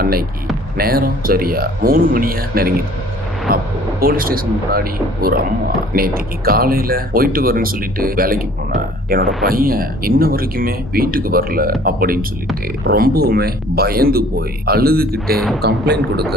அன்னைக்கு நேரம் சரியா 3 மணியை நெருங்கிட்டு அப்போ போலீஸ் ஸ்டேஷன் முன்னாடி ஒரு அம்மா நேத்திக்கு காலையில போயிட்டு வரேன்னு சொல்லிட்டு வேலைக்கு போனா என்னோட பையன் இன்ன வரைக்குமே வீட்டுக்கு வரல அப்படின்னு சொல்லிட்டு ரொம்பவுமே பயந்து போய் அழுதுகிட்டே கம்ப்ளைண்ட் கொடுக்க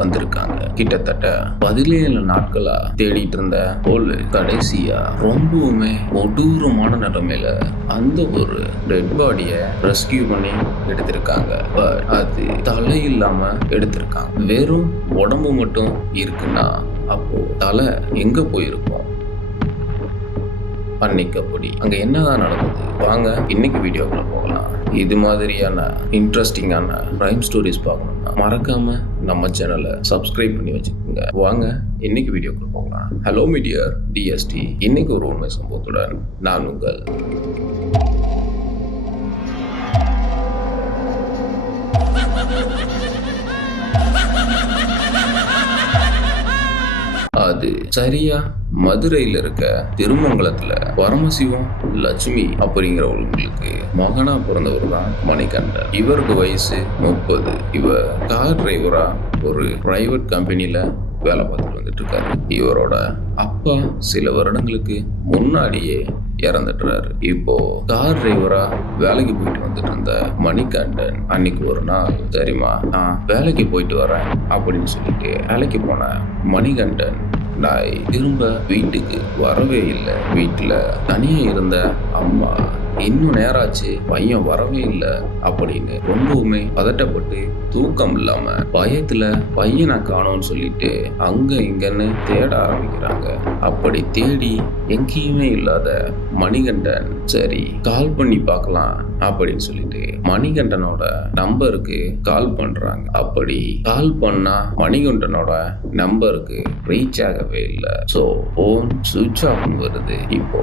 வந்திருக்காங்க. கிட்டத்தட்ட 17 நாட்களா தேடிட்டு இருந்த போலீஸ் கடைசியா ரொம்பவுமே கொடூரமான நிலைமையில அந்த ஒரு டெட் பாடிய ரெஸ்கியூ பண்ணி எடுத்திருக்காங்க. பட் அது தலை இல்லாம எடுத்திருக்காங்க. வெறும் உடம்பு மட்டும் இருக்குன்னா அப்போ தலை எங்க போயிருக்கும்? அன்னைக்கு அங்க என்னதான் நடந்தது? வாங்க இன்னைக்கு வீடியோக்குள்ள போகலாம். இது மாதிரியான இன்ட்ரெஸ்டிங்கான கிரைம் ஸ்டோரிஸ் பார்க்கணும்னா மறக்காம நம்ம சேனலை சப்ஸ்கிரைப் பண்ணி வச்சுக்கோங்க. வாங்க இன்னைக்கு வீடியோக்குள்ள போகலாம். Hello meteor DST. இன்னைக்கு ஒரு உண்மை சம்பவத்துடன் நான் உங்கள் அது சரியா மதுரையில இருக்க திருமங்கலத்துல பரமசிவம் லட்சுமி அப்படிங்கிறவங்களுக்கு மகனா பிறந்தவர் தான் மணிகண்டன். இவருக்கு வயசு 30. இவர் கார் டிரைவரா ஒரு பிரைவேட் கம்பெனில வேலை பார்த்துட்டு வந்துட்டு இருக்காரு. இவரோட அப்பா சில வருடங்களுக்கு முன்னாடியே இறந்துட்டுறாரு. இப்போ கார் டிரைவரா வேலைக்கு போயிட்டு வந்துட்டு இருந்த மணிகண்டன் அன்னைக்கு ஒரு நாள், சரிம்மா நான் வேலைக்கு போயிட்டு வரேன் அப்படின்னு சொல்லிட்டு வேலைக்கு போன மணிகண்டன் நாய் திரும்ப வீட்டுக்கு வரவே இல்லை. வீட்டுல தனியா இருந்த அம்மா இன்னும் நேராச்சு பையன் வரவே இல்லை அப்படின்னு ரொம்பவுமே பதட்டப்பட்டு தூக்கம் இல்லாம பயத்துல பையனை காணோம்னு சொல்லிட்டு அங்க இங்கன்னு தேட ஆரம்பிக்கிறாங்க. அப்படி தேடி எங்கேயுமே இல்லாத மணிகண்டன் சரி கால் பண்ணி பார்க்கலாம் அப்படின்னு சொல்லிட்டு மணிகண்டனோட நம்பருக்கு கால் பண்றாங்க. அப்படி கால் பண்ணா மணிகண்டனோட நம்பருக்கு ரீச் ஆகவே இல்லை. ஸோ போன் சுவிட்ச் ஆஃப் வருது. இப்போ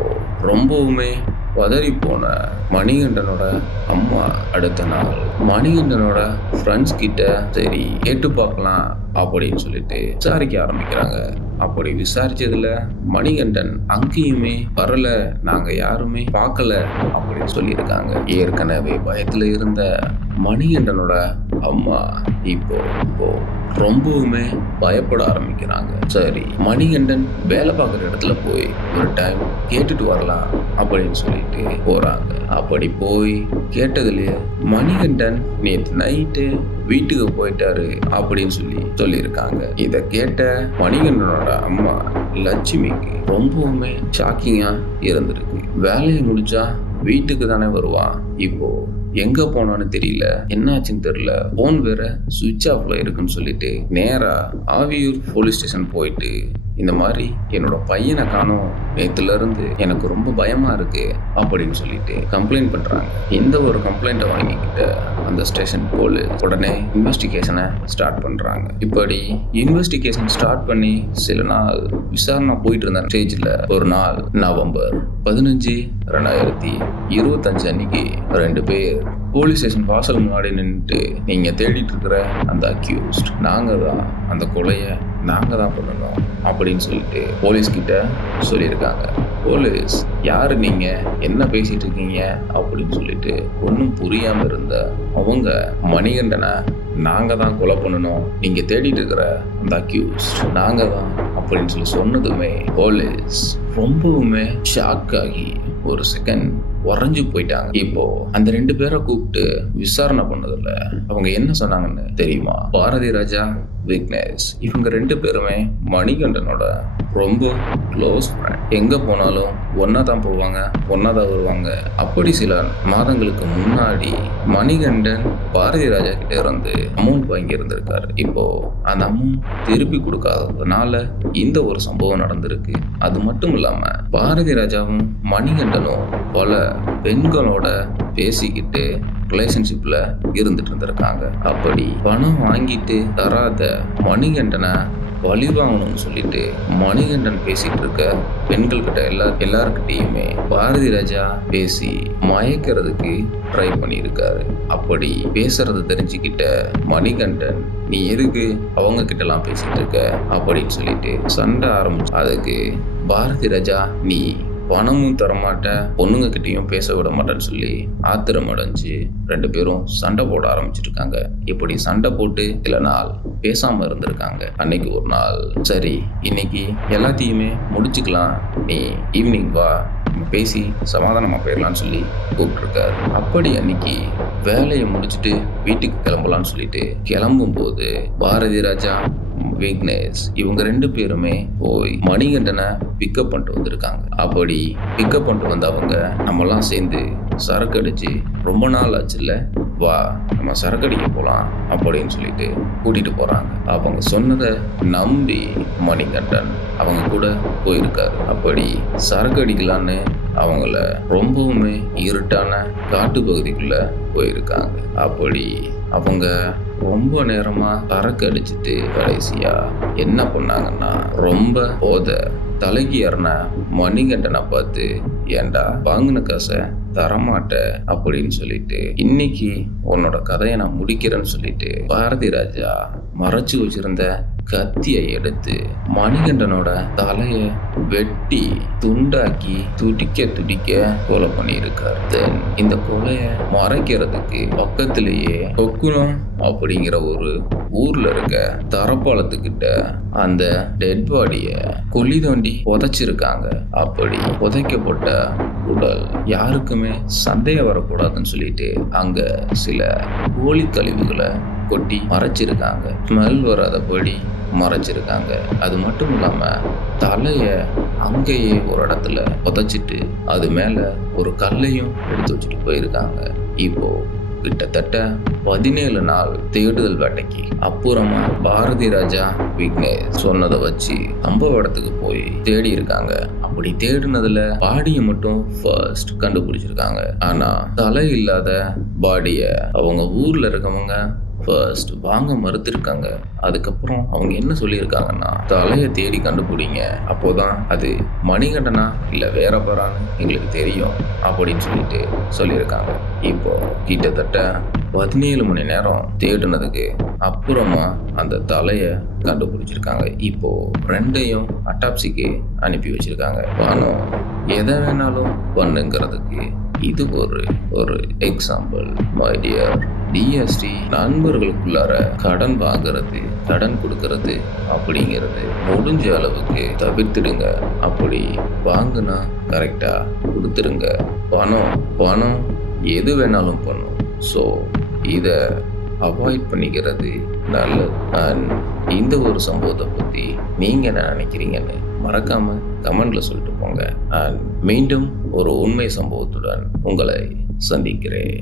ரொம்பவுமே பதறி போன மணிகண்டனோட அம்மா அடுத்த நாள் மணிகண்டனோட ஃப்ரெண்ட்ஸ் கிட்ட சரி கேட்டு பார்க்கலாம் அப்படின்னு சொல்லிட்டு விசாரிக்க ஆரம்பிக்கிறாங்க. அப்படி விசாரிச்சதுல மணிகண்டன் அங்கேயுமே வரல, நாங்க யாருமே பார்க்கல அப்படின்னு சொல்லியிருக்காங்க. ஏற்கனவே பயத்துல இருந்த மணிகண்டனோட அம்மா இப்போ ரொம்பவுமே பயப்பட ஆரம்பிக்கிறாங்க. சரி மணிகண்டன் வேலை பார்க்குற இடத்துல போய் ஒரு டைம் கேட்டுட்டு வரலாம் அப்படின்னு சொல்லிட்டு போறாங்க. அப்படி போய் கேட்டதுலயே மணிகண்டன் நேற்று நைட்டு வீட்டுக்கு போயிட்டாரு அப்படின்னு சொல்லியிருக்காங்க. இதை கேட்ட மணிகண்டனோட அம்மா லட்சுமிக்கு ரொம்பவுமே ஷாக்கிங்கா இருந்திருக்கு. வேலையை முடிச்சா வீட்டுக்கு தானே வருவான், இப்போ எங்க போனான்னு தெரியல, என்னாச்சுன்னு தெரியல, போன் வேற சுவிட்ச் ஆஃப்ல இருக்குன்னு சொல்லிட்டு நேரா ஆவியூர் போலீஸ் ஸ்டேஷன் போயிட்டு இந்த மாதிரி என்னோட பையனை காணோம், நேத்துல இருந்து எனக்கு ரொம்ப பயமா இருக்கு அப்படின்னு சொல்லிட்டு கம்ப்ளைண்ட் பண்றாங்க. இந்த ஒரு கம்ப்ளைண்ட்டை வாங்கிக்கிட்ட அந்த ஸ்டேஷன் போலீஸ் உடனே இன்வெஸ்டிகேஷனை ஸ்டார்ட் பண்றாங்க. இப்படி இன்வெஸ்டிகேஷன் ஸ்டார்ட் பண்ணி சில நாள் விசாரணை போயிட்டு இருந்த ஸ்டேஜ்ல ஒரு நாள் நவம்பர் 15, 2025 அன்னைக்கு 2 பேர் போலீஸ் ஸ்டேஷன் வாசல் முன்னாடி நின்றுட்டு நீங்க தேடிட்டு இருக்கிற அந்த அக்யூஸ்ட் நாங்க தான், அந்த கொலையை நாங்க தான் பண்ணணும் அப்படின்னு சொல்லிட்டு போலீஸ் கிட்ட சொல்லியிருக்காங்க. போலீஸ் யாரு நீங்க, என்ன பேசிட்டு இருக்கீங்க அப்படின்னு சொல்லிட்டு ஒன்றும் புரியாம இருந்த அவங்க மணிகண்டனை நாங்க தான் கொலை பண்ணணும், நீங்க தேடிட்டு இருக்கிற அந்த அக்யூஸ்ட் நாங்க தான் அப்படின்னு சொன்னதுமே போலீஸ் ரொம்பவுமே ஷாக் ஆகி ஒரு செகண்ட் உறைஞ்சு போயிட்டாங்க. இப்போ அந்த 2 பேரை கூப்பிட்டு விசாரணை பண்ணதுல அவங்க என்ன சொன்னாங்கன்னு தெரியுமா? பாரதி ராஜா, விக்னேஷ் இவங்க 2 பேருமே மணிகண்டனோட ரொம்ப க்ளோஸ் ஃப்ரெண்ட். எங்க போனாலும் ஒன்னா தான் போவாங்க, ஒன்னா தான் வருவாங்க. அப்படி சில மாதங்களுக்கு முன்னாடி மணிகண்டன் பாரதி ராஜா கிட்ட இருந்து அமௌண்ட் வாங்கி இருந்திருக்காரு. இப்போ அந்த அமௌண்ட் திருப்பி கொடுக்காததுனால இந்த ஒரு சம்பவம் நடந்திருக்கு. அது மட்டும் இல்லாம பாரதி ராஜாவும் மணிகண்டனும் பல பெண்களோட பேசிக்கிட்டு ரிலேஷன்ஷிப்ல இருந்துட்டு இருந்திருக்காங்க. அப்படி பணம் வாங்கிட்டு தராத மணிகண்டனை பழி வாங்கணும்னு சொல்லிட்டு மணிகண்டன் பேசிட்டு இருக்க பெண்கள் கிட்ட எல்லார்கிட்டையுமே பாரதி ராஜா பேசி மயக்கிறதுக்கு ட்ரை பண்ணியிருக்காரு. அப்படி பேசுறது தெரிஞ்சுக்கிட்ட மணிகண்டன் நீ எதுக்கு அவங்க கிட்ட எல்லாம் பேசிட்டு இருக்க அப்படின்னு சொல்லிட்டு சண்டை ஆரம்பிச்சு. அதுக்கு பாரதி ராஜா நீ பணமும் தரமாட்டேன், பொண்ணுங்க கிட்டயும் பேச விட மாட்டேன்னு சொல்லி ஆத்திரம் அடைஞ்சு 2 பேரும் சண்டை போட ஆரம்பிச்சிருக்காங்க. இப்படி சண்டை போட்டு சில நாள் பேசாம இருந்திருக்காங்க. அன்னைக்கு ஒரு நாள், சரி இன்னைக்கு எல்லாத்தையுமே முடிச்சுக்கலாம், நீ ஈவினிங் வா, பேசி சமாதானமா போயிடலான்னு சொல்லி கூப்பிட்டுருக்காரு. அப்படி அன்னைக்கு வேலையை முடிச்சுட்டு வீட்டுக்கு கிளம்பலான்னு சொல்லிட்டு கிளம்பும் போது பாரதி ராஜா, விக்னேஷ் இவங்க 2 பேருமே போய் மணிகண்டனை பிக்கப் பண்ணிட்டு வந்திருக்காங்க. அப்படி பிக்கப் பண்ணிட்டு வந்தவங்க நம்மலாம் சேர்ந்து சரக்கு அடிச்சு ரொம்ப நாள் ஆச்சுல்ல, வா நம்ம சரக்கு அடிக்க போலாம் அப்படின்னு சொல்லிட்டு கூட்டிட்டு போறாங்க. அவங்க சொன்னதை நம்பி மணிகண்டன் அவங்க கூட போயிருக்காரு. அப்படி சரக்கு அடிக்கலான்னு அவங்கள ரொம்பவுமே இருட்டான காட்டு பகுதிக்குள்ள போயிருக்காங்க. அப்படி அவங்க ரொம்ப நேரமா சரக்கு அடிச்சுட்டு கடைசியா என்ன பண்ணாங்கன்னா, ரொம்ப போதை தலைக்கு ஏறின மணிகண்டனை பார்த்து, ஏண்டா வாங்கின காசை தரமாட்ட அப்படின்னு சொல்லிட்டு, இன்னைக்கு உன்னோட கதையை நான் முடிக்கிறேன்னு சொல்லிட்டு பாரதி ராஜா மறைச்சு வச்சிருந்த கத்தியை எடுத்து மணிகண்டனோட தலைய வெட்டி துண்டாக்கி துடிக்க துடிக்க கொலை பண்ணியிருக்காரு. தென் இந்த கொலைய மறைக்கிறதுக்கு பக்கத்திலேயே கொக்குனம் அப்படிங்கிற ஒரு ஊர்ல இருக்க தரப்பாலத்துக்கிட்ட அந்த டெட் பாடிய குழி தோண்டி புதைச்சிருக்காங்க. அப்படி புதைக்கப்பட்ட உடல் யாருக்குமே சந்தேகம் வரக்கூடாதுன்னு சொல்லிட்டு அங்க சில கோழி கழிவுகளை கொட்டி மறைச்சிருக்காங்க. ஸ்மெல் வராதபடி மறைச்சிருக்காங்க. அது மட்டும் இல்லாம தலைய அங்கேயே ஒரு இடத்துல புதைச்சிட்டு அது மேல ஒரு கல்லையும் எடுத்து வச்சுட்டு போயிருக்காங்க. இப்போ கிட்டத்தட்ட 17 நாள் தேடுதல் வேட்டைக்கு அப்புறமா பாரதி ராஜா, விக்னேஷ் சொன்னதை வச்சு சம்பவ இடத்துக்கு போய் தேடி இருக்காங்க. அப்படி தேடினதுல பாடியை மட்டும் ஃபர்ஸ்ட் கண்டுபிடிச்சிருக்காங்க. ஆனா தலை இல்லாத பாடிய அவங்க ஊர்ல இருக்கவங்க ஃபர்ஸ்ட் வாங்க மறுத்திருக்காங்க. அதுக்கப்புறம் அவங்க என்ன சொல்லியிருக்காங்கன்னா, தலையை தேடி கண்டுபிடிங்க, அப்போதான் அது மணிகண்டனா இல்லை வேற பேரான்னு எங்களுக்கு தெரியும் அப்படின்னு சொல்லிட்டு சொல்லியிருக்காங்க. இப்போ கிட்டத்தட்ட 17 மணி நேரம் தேடினதுக்கு அப்புறமா அந்த தலையை கண்டுபிடிச்சிருக்காங்க. இப்போ 2யும் அட்டாப்சிக்கு அனுப்பி வச்சிருக்காங்க. பணம் எதை வேணாலும் பண்ணுங்கிறதுக்கு இது ஒரு எக்ஸாம்பிள். மை டியர் டிஎஸ்டி, நண்பர்களுக்குள்ளார கடன் வாங்குறது, கடன் கொடுக்கறது அப்படிங்கிறது முடிஞ்ச அளவுக்கு தவிர்த்துடுங்க. அப்படி வாங்குனா கரெக்டா கொடுத்துருங்க. பணம் எது வேணாலும் பண்ணும். ஸோ இதை அவாய்ட் பண்ணிக்கிறது நல்லது. அண்ட் இந்த ஒரு சம்பவத்தை பற்றி நீங்கள் என்ன நினைக்கிறீங்கன்னு மறக்காம கமெண்ட்ல சொல்லிட்டு போங்க. அண்ட் மீண்டும் ஒரு உண்மை சம்பவத்துடன் உங்களை சந்திக்கிறேன்.